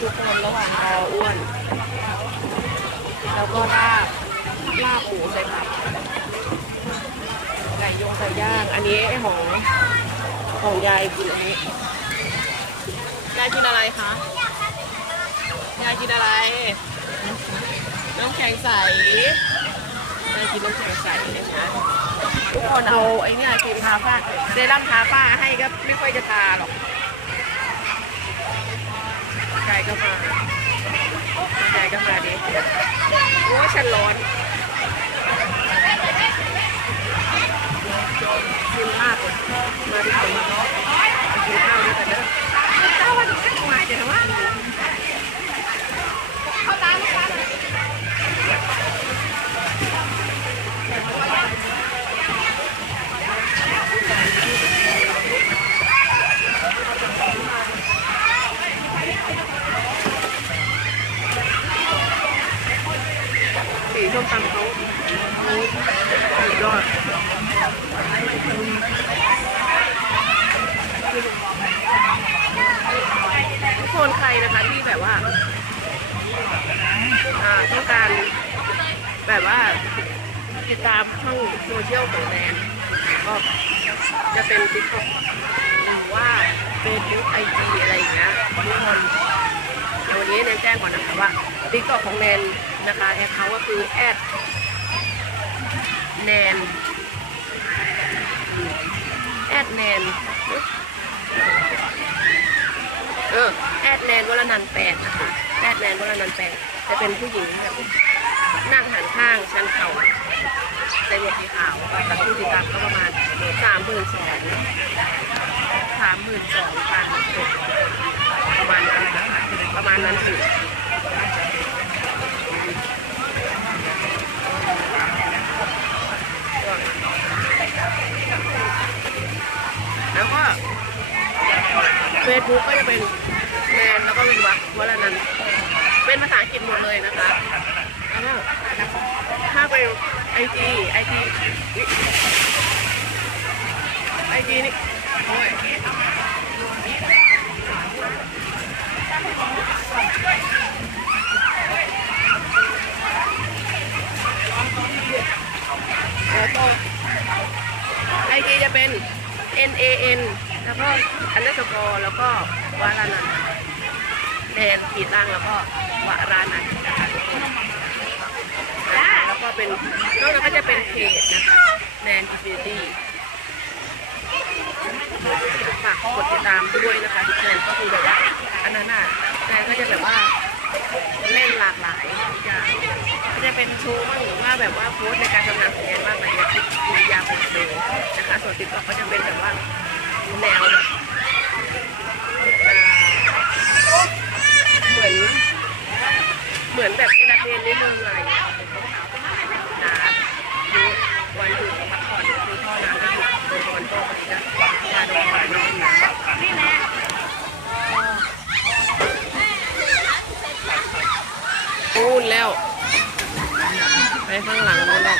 ทุกคนระหว่างรออ้วน แล้วก็ลาบลาบหมูใส่ผักไก่ยงไก่ย่าง อันนี้ไอ้ของของยายกินอันนี้ยายกินอะไรคะยายกินอะไร น้ำแข็งใสยายกินน้ำแข็งใสนะคะทุกคนเอาไอ้เนี่ยครีมทาฝ้าเซรั่มทาฝ้าให้ก็ไม่ค่อยจะทาหรอกายก็มาไก่ก็มาดิโอ้ฉันร้อนกินมากเลย สีส้มตำเขาสุดยอดทุกคนใครนะคะที่แบบว่าอ่าต้องการแบบว่าติดตามช่องโซเชียลของแนนก็จะเป็นติ๊กต็อกหรือว่าเฟซบุ๊กไอจีอะไรอย่างเงี้ยทุกคน เดี๋ยววันนี้แนนแจ้งก่อนนะคะว่าติ๊กต็อกของแนนนะคะแอคเขาก็คือแอดแนนแอดแนนเออแอดแนนวรนันแปดนะคะแอดแนนวรนันแปดจะเป็นผู้หญิงแบบนั่งหันข้างชันเข่าในหมวกสีขาวแต่ผู้ติดตามก็ประมาณสามหมื่นสองสามหมื่นสองพัน ประมาณนั้นประมาณนั้นสิแล้วก็เฟซบุ๊กก็จะเป็นแนนแล้วก็วินวัฒน์วรนันท์เป็นภาษาอังกฤษหมดเลยนะคะแล้วถ้าไปไอจีไอจีไอจีนี่โอ้ย แล้วก็ ไอจีจะเป็น N A N แล้วก็อันเดอร์สกอร์แล้วก็วารานันแดนขีดล่างแล้วก็วารานันนะคะแล้วก็เป็นนอกจากก็จะเป็นเพจนะคะแดนอินฟินิตี้ฝากกดติดตามด้วยนะคะทุกคนก็คือแบบว่าอันนั้นน่ะแดนก็จะแบบว่าเล่นหลากหลายอย่างก็จะเป็นโชว์บ้างหรือว่าแบบว่าโพสในการทำงานของแอนบ้างอะไรเงี้ย ติ๊กต็อก็จะเป็นแบบว่าแนวแบบเหมือนเหมือนแบบเอนเตอร์เทนนิดนึงอะไรอย่างเงี้ยนะดูวันหยุดพักผ่อนคือพ่อน้ำก็หยุดโดยตะวันตกก็จะพาโดอกไม้น้องนะนี่แหละพูดแล้ว ไปข้างหลังนู่นแล้ว